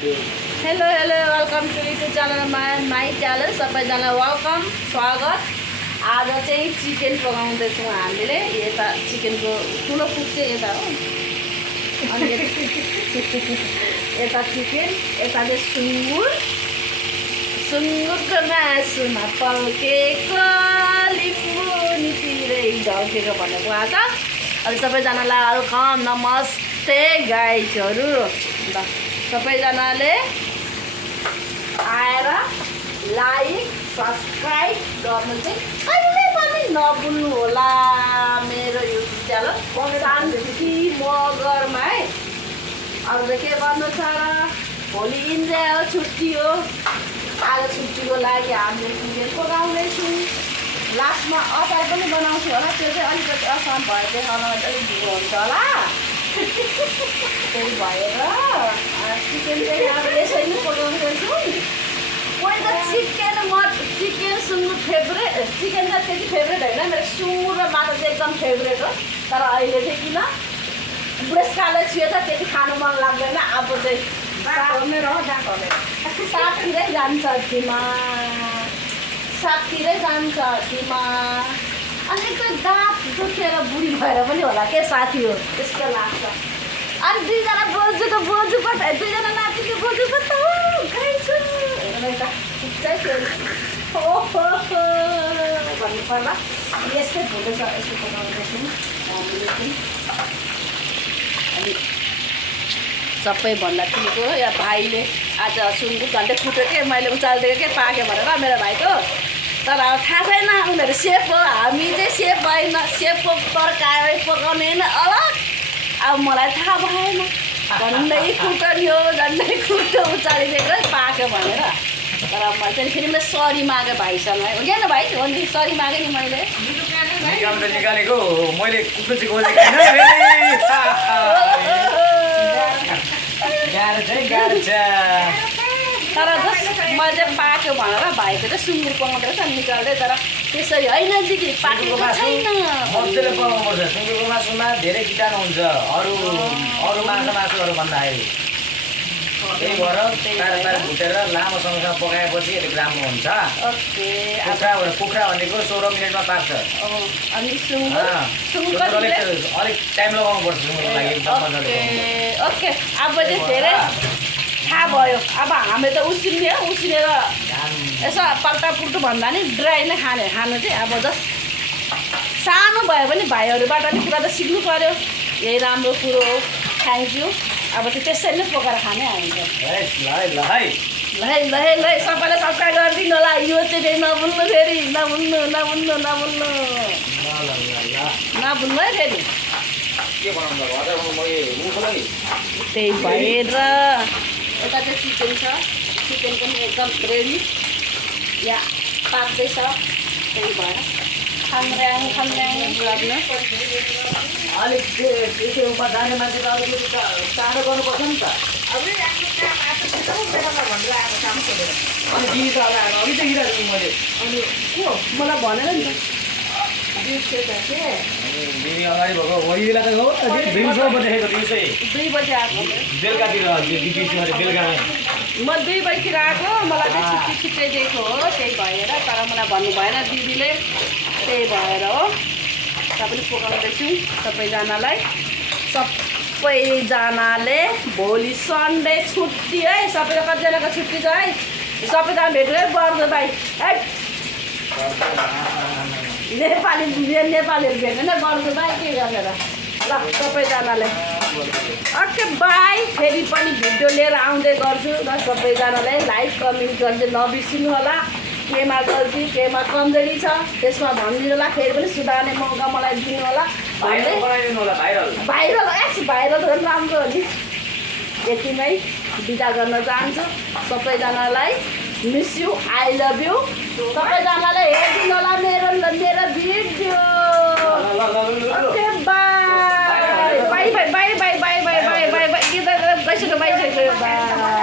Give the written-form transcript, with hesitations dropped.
Hello welcome to YouTube च्यानलमा my channel सबैजना welcome स्वागत। आज चाहिँ चिकन पकाउँदैछौँ हामीले। यता चिकनको ठुलो कुक चाहिँ यता हो, अनि यता चिकन, यता चाहिँ सुँगुरको मासुमा पल्केको लिम्बू नितिरै ढल्केको भनेको आज। अनि सबैजनालाई वेलकम, नमस्ते गाइजहरू। सबैजनाले आएर लाइक सब्सक्राइब गर्नु चाहिँ कहिले पनि नभुल्नु होला मेरो युट्युब च्यानल शान्ति मगरमा है। अरू त के गर्नु छ र, भोलि इन्जोय हो, छुट्टी हो। आज छुट्टीको लागि हामीले चिकन पकाउँदैछौँ। लास्टमा अचार पनि बनाउँछु होला, त्यो चाहिँ अलिकति असान भयो देखाउनमा चाहिँ अलिक ढिलो हुन्छ होला। त्यही भएर चिकन चाहिँ अब यसरी नै पकाउँदैछौँ। कोही त चिकन सुँगुर फेभरेट, चिकन त त्यति फेभरेट होइन मेरो, सुँगुर र माछा चाहिँ एकदम फेभरेट हो। तर अहिले चाहिँ किन बुढेसकालले छियो त त्यति खानु मन लाग्दैन। अब चाहिँ सागतिरै जान्छ दिमाग, सागतिरै जान्छ दिमाग। अनि एकदम दाँत दुखेर बुढी भएर पनि होला के साथी हो, त्यस्तो लाग्छ। अनि दुईजना बोजू पट, दुईजना नातिको बोजू पट खाइछु ओहो भन्नु पर्ला। यस्तै भुटेछ, यस्तो पकाउँदैछौँ हामीले चाहिँ। अनि सबैभन्दा ठुलो या भाइले आज सुँगुर झन्डै फुट्यो के, मैले उचालिदिएको के पाक्यो भनेर मेरो भाइको। तर अब थाहा छैन, उनीहरू सेफ हो, हामी चाहिँ सेफ भएन। सेफको तरकारी पकाउने होइन अलग। अब मलाई थाहा भएन, झन्डै फुट्यो हो, झन्डै फुट्यो उचालिदिएको पाक्यो भनेर। तर मैले चाहिँ फेरि मैले सरी मागेँ भाइसँग, हो कि भाइ? हो नि, सरी मागेँ नि मैले। निकालेको मैले कुकुर चाहिँ खोजेको तर जस्ट मैले चाहिँ पाक्यो भनेर भाइको चाहिँ सुँगुर पकाउँदैछ निकाल्दै। तर त्यसरी होइन दिदी, पाकेको छैन। मजाले पकाउनुपर्छ। सुँगुरको मासुमा धेरै किटाणु हुन्छ अरू मासुहरू भन्दाखेरि। त्यही भएर तारा भुटेर लामो समयसम्म पकाएपछि अलिक राम्रो हुन्छ। ओके, कुखुरा भनेको 16 मिनटमा पाक्छ। अनि सुँगुर अलिक टाइम लगाउनुपर्छ सुँगुरको लागि। ओके, अब चाहिँ धेरै थाहा भयो। अब हामीले त उसिनेर यसो पल्टा पुल्टु भन्दा नि ड्राई नै खानु चाहिँ अब जस्ट सानो भयो भने भाइहरूबाट नि कुरा त सिक्नु पऱ्यो। यही राम्रो कुरो हो, थ्याङ्क यू। अब चाहिँ त्यसरी नै पकाएर खाने हामी चाहिँ। ल सबैलाई सब्सक्राइब गरिदिनु होला। यो चाहिँ नभुल्नु फेरि, नभुल्नु है फेरि। त्यही भएर यता चाहिँ चिकन छ, चिकन पनि एकदम रेडी या पाक्दैछ। त्यही भएर खम्र्याङ गर्नु। अलिक त्यसोमा जाने मान्छे त अलिकति चाँडो गर्नुपर्छ नि त। अनि दिदी त अघि देखिरहेको छु मैले। अनि को मलाई भनेर नि त दिदी अगाडि भएको वही बेला त हो 2 बजे देखेको 2 बजे आएको। बेलुकातिर बेलुकामै म 2 बजीतिर आएको, मलाई चाहिँ छिट्टै दिएको हो। त्यही भएर तर मलाई भन्नु भएन दिदीले, त्यही भएर हो। सबैले पकाउँदैछौँ सबैजनालाई। सबैजनाले भोलि सन्डे छुट्टी है। सबैलाई कतिजनाको छुट्टी छ है? सबैजना भेट्नु है गर्नु भाइ है। नेपालीहरू भेट्दैन गर्नु भाइ, के गरेर ल सबैजनाले। ओके बाई, फेरि पनि भिडियो लिएर आउँदै गर्छु र सबैजनालाई लाइक कमेन्ट गर्दै नबिर्सिनु होला। केमा गल्ती केमा कमजोरी छ त्यसमा भनिदिनु होला। फेरि पनि सुधार्ने मौका मलाई दिनु होला। भाइरल झन् राम्रो हो नि। यतिमै बिदा गर्न चाहन्छु सबैजनालाई। Miss you, I love you. सबैजनालाई हेरिदिनु होला मेरो video. Okay by by by by by by by by by by by by by by by by by by